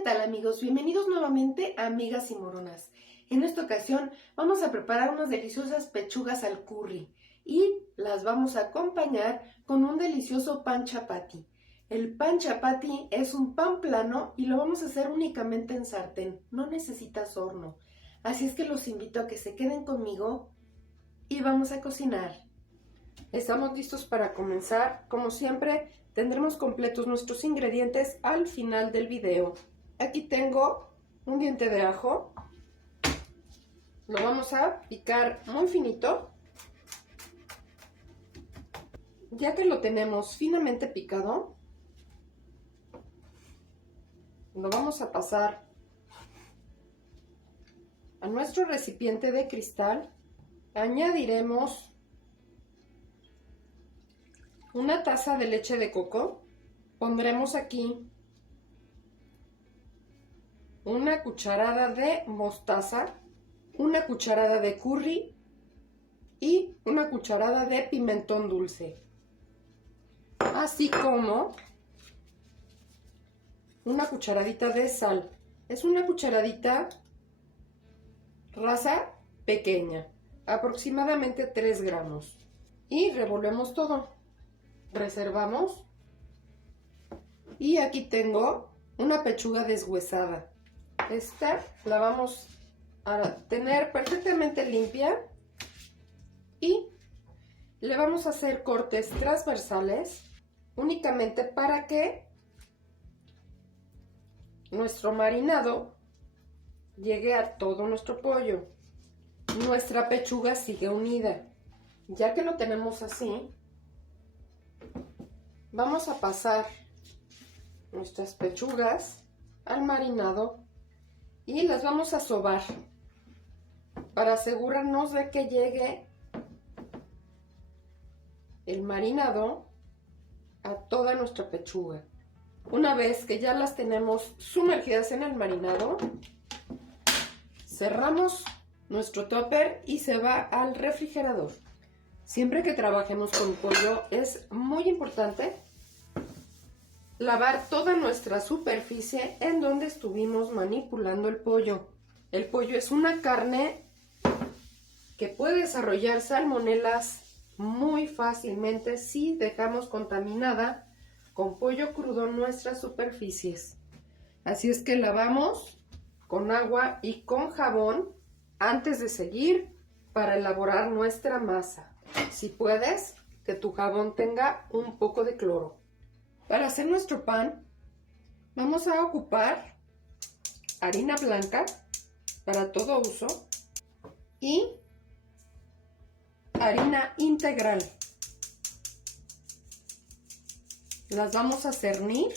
¿qué tal amigos? Bienvenidos nuevamente a Amigas y Moronas. En esta ocasión vamos a preparar unas deliciosas pechugas al curry y las vamos a acompañar con un delicioso pan chapati. El pan chapati es un pan plano y lo vamos a hacer únicamente en sartén, no necesitas horno. Así es que los invito a que se queden conmigo y vamos a cocinar. Estamos listos para comenzar. Como siempre, tendremos completos nuestros ingredientes al final del video. Aquí tengo un diente de ajo. Lo vamos a picar muy finito. Ya que lo tenemos finamente picado, lo vamos a pasar a nuestro recipiente de cristal. Añadiremos una taza de leche de coco. Pondremos aquí una cucharada de mostaza, una cucharada de curry y una cucharada de pimentón dulce, así como una cucharadita de sal. Es una cucharadita raza pequeña, aproximadamente 3 gramos. Y revolvemos todo. Reservamos. Y aquí tengo una pechuga deshuesada. Esta la vamos a tener perfectamente limpia y le vamos a hacer cortes transversales únicamente para que nuestro marinado llegue a todo nuestro pollo. Nuestra pechuga sigue unida. Ya que lo tenemos así, vamos a pasar nuestras pechugas al marinado y las vamos a sobar para asegurarnos de que llegue el marinado a toda nuestra pechuga. Una vez que ya las tenemos sumergidas en el marinado, cerramos nuestro tupper y se va al refrigerador. Siempre que trabajemos con pollo es muy importante lavar toda nuestra superficie en donde estuvimos manipulando el pollo. El pollo es una carne que puede desarrollar salmonelas muy fácilmente si dejamos contaminada con pollo crudo nuestras superficies. Así es que lavamos con agua y con jabón antes de seguir para elaborar nuestra masa. Si puedes, que tu jabón tenga un poco de cloro. Para hacer nuestro pan, vamos a ocupar harina blanca para todo uso y harina integral. Las vamos a cernir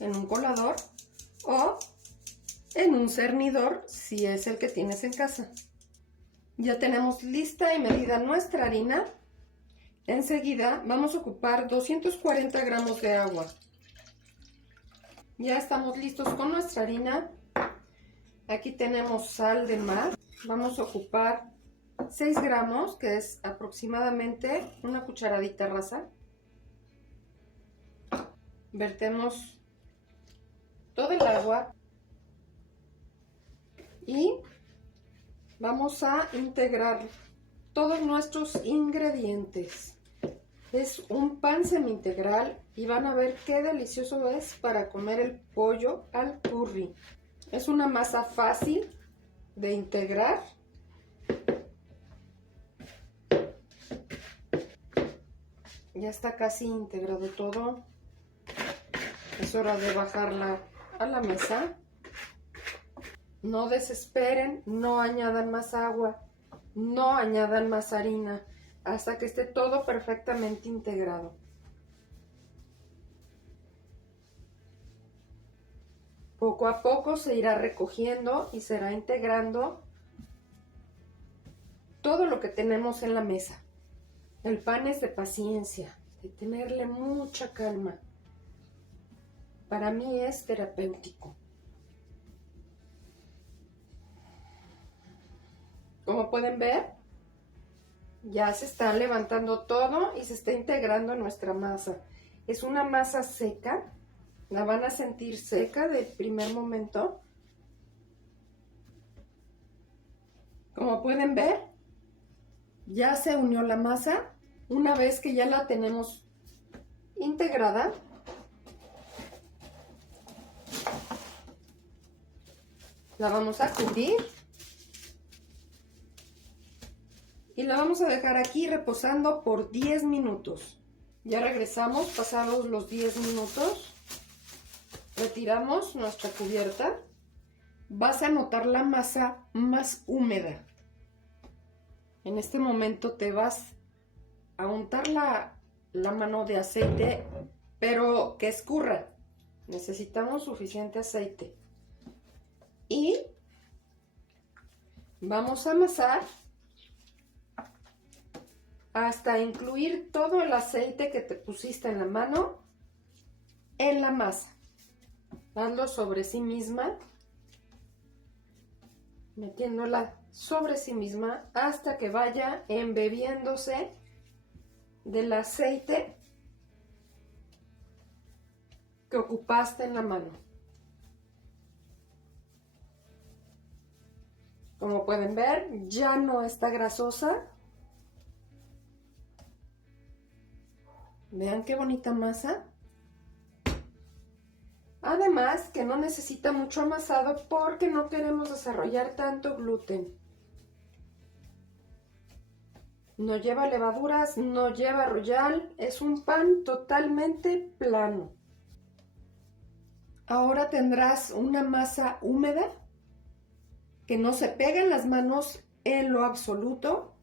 en un colador o en un cernidor si es el que tienes en casa. Ya tenemos lista y medida nuestra harina. Enseguida vamos a ocupar 240 gramos de agua. Ya estamos listos con nuestra harina. Aquí tenemos sal de mar. Vamos a ocupar 6 gramos, que es aproximadamente una cucharadita rasa. Vertemos todo el agua y vamos a integrar todos nuestros ingredientes. Es un pan semi-integral y van a ver qué delicioso es para comer el pollo al curry. Es una masa fácil de integrar. Ya está casi integrado todo. Es hora de bajarla a la mesa. No desesperen, no añadan más agua, no añadan más harina, hasta que esté todo perfectamente integrado. Poco a poco se irá recogiendo y se irá integrando todo lo que tenemos en la mesa. El pan es de paciencia, de tenerle mucha calma. Para mí es terapéutico. Como pueden ver, ya se está levantando todo y se está integrando en nuestra masa. Es una masa seca La van a sentir seca de primer momento. Como pueden ver, ya se unió la masa. Una vez que ya la tenemos integrada, la vamos a cubrir y la vamos a dejar aquí reposando por 10 minutos. Ya regresamos pasados los 10 minutos. Retiramos nuestra cubierta. Vas a notar la masa más húmeda. En este momento te vas a untar la mano de aceite, pero que escurra. Necesitamos suficiente aceite. Y vamos a amasar hasta incluir todo el aceite que te pusiste en la mano en la masa. Hazlo sobre sí misma, metiéndola sobre sí misma hasta que vaya embebiéndose del aceite que ocupaste en la mano. Como pueden ver, ya no está grasosa. Vean qué bonita masa. Además que no necesita mucho amasado porque no queremos desarrollar tanto gluten. No lleva levaduras, no lleva royal, es un pan totalmente plano. Ahora tendrás una masa húmeda que no se pega en las manos en lo absoluto.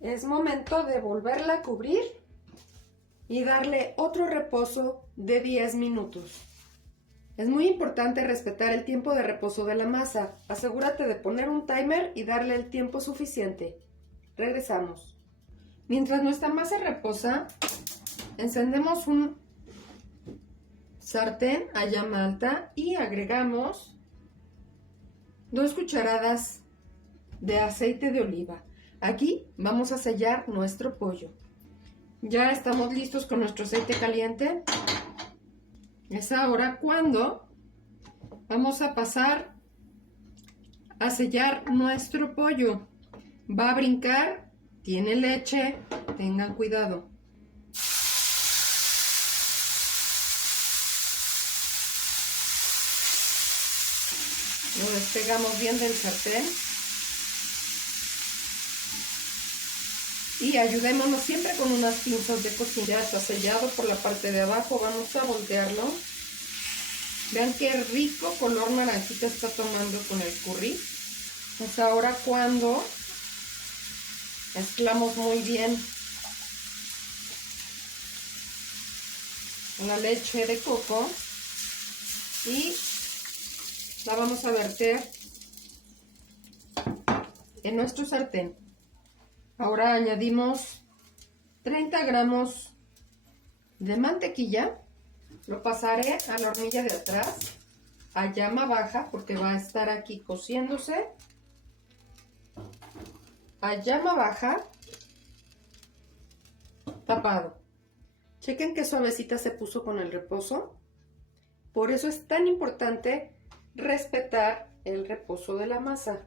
Es momento de volverla a cubrir y darle otro reposo de 10 minutos. Es muy importante respetar el tiempo de reposo de la masa. Asegúrate de poner un timer y darle el tiempo suficiente. Regresamos. Mientras nuestra masa reposa, encendemos un sartén a llama alta y agregamos 2 cucharadas de aceite de oliva. Aquí vamos a sellar nuestro pollo. Ya estamos listos con nuestro aceite caliente. Es ahora cuando vamos a pasar a sellar nuestro pollo. Va a brincar, tiene leche, tengan cuidado. Lo despegamos bien del sartén. Y ayudémonos siempre con unas pinzas de cocina. Ya está sellado por la parte de abajo. Vamos a voltearlo. Vean qué rico color naranjita está tomando con el curry. Es ahora cuando mezclamos muy bien la leche de coco y la vamos a verter en nuestro sartén. Ahora añadimos 30 gramos de mantequilla. Lo pasaré a la hornilla de atrás a llama baja porque va a estar aquí cociéndose a llama baja, tapado. Chequen qué suavecita se puso con el reposo. Por eso es tan importante respetar el reposo de la masa.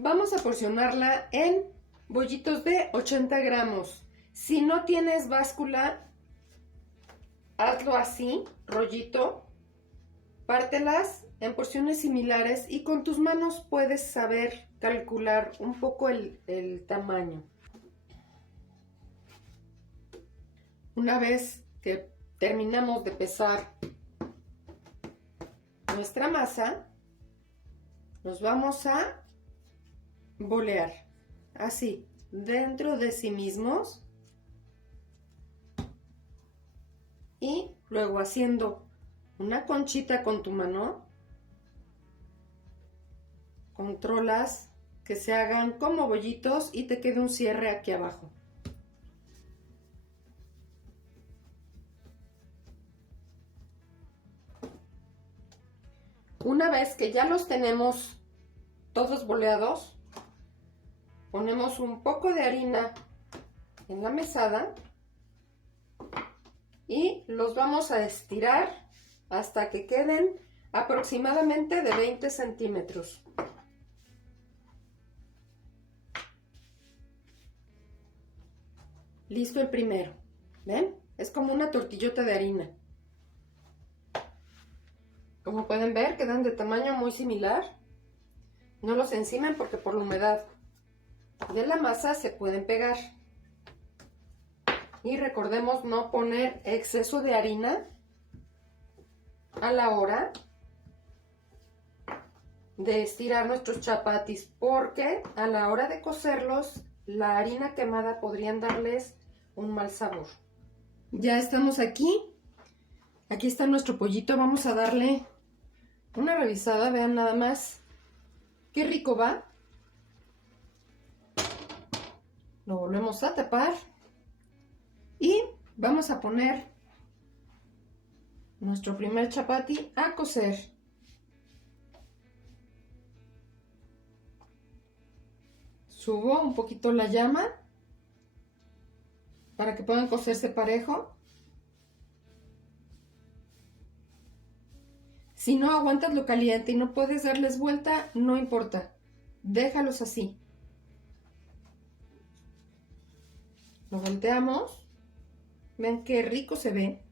Vamos a porcionarla en bollitos de 80 gramos. Si no tienes báscula, hazlo así, rollito. Pártelas en porciones similares y con tus manos puedes saber calcular un poco el tamaño. Una vez que terminamos de pesar nuestra masa, nos vamos a bolear así dentro de sí mismos y luego haciendo una conchita con tu mano controlas que se hagan como bollitos y te quede un cierre aquí abajo. Una vez que ya los tenemos todos boleados, ponemos un poco de harina en la mesada los vamos a estirar hasta que queden aproximadamente de 20 centímetros. Listo el primero. ¿Ven? Es como una tortillota de harina. Como pueden ver, quedan de tamaño muy similar. No los encimen porque por la humedad de la masa se pueden pegar. Y recordemos no poner exceso de harina a la hora de estirar nuestros chapatis, porque a la hora de cocerlos la harina quemada podrían darles un mal sabor. Ya estamos aquí. Aquí está nuestro pollito. Vamos a darle una revisada. Vean nada más qué rico va. Lo volvemos a tapar y vamos a poner nuestro primer chapati a cocer. Subo un poquito la llama para que puedan cocerse parejo. Si no aguantas lo caliente y no puedes darles vuelta, no importa, déjalos así. Lo volteamos. Ven qué rico se ve.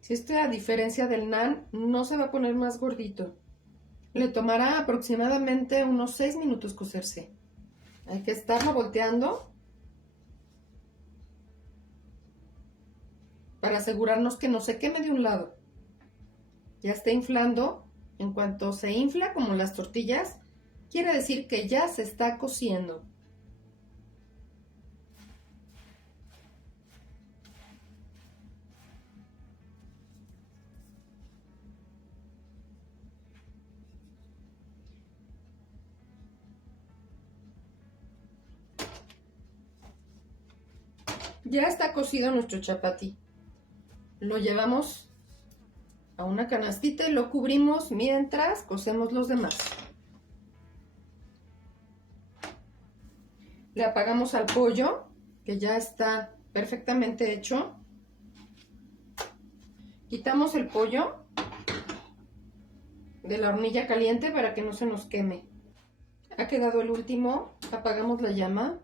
Si a diferencia del naan, no se va a poner más gordito. Le tomará aproximadamente unos 6 minutos cocerse. Hay que estarlo volteando para asegurarnos que no se queme de un lado. Ya está inflando. En cuanto se infla como las tortillas, quiere decir que ya se está cociendo. Ya está cocido nuestro chapati. Lo llevamos a una canastita y lo cubrimos mientras cocemos los demás. Le apagamos al pollo, que ya está perfectamente hecho. Quitamos el pollo de la hornilla caliente para que no se nos queme. Ha quedado el último. Apagamos la llama.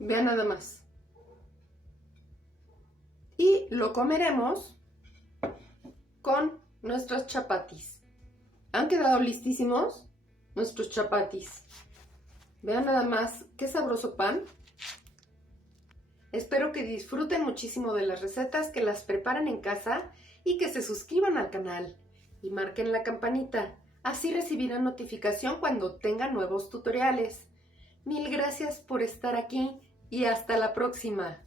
Vean nada más. Y lo comeremos con nuestros chapatis. Han quedado listísimos nuestros chapatis. Vean nada más qué sabroso pan. Espero que disfruten muchísimo de las recetas, que las preparen en casa y que se suscriban al canal y marquen la campanita. Así recibirán notificación cuando tengan nuevos tutoriales. Mil gracias por estar aquí y hasta la próxima.